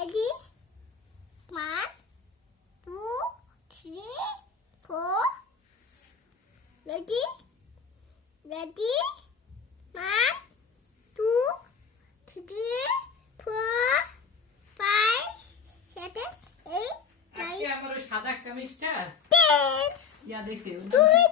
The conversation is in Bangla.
Ready? 1, 2, 3, 4. Ready? Ready? 1, 2, 3, 4, 5, 7, 8, 9, আজকে আমার ওই সাদা কামিজটা 10. ইয়া দেখে তুমি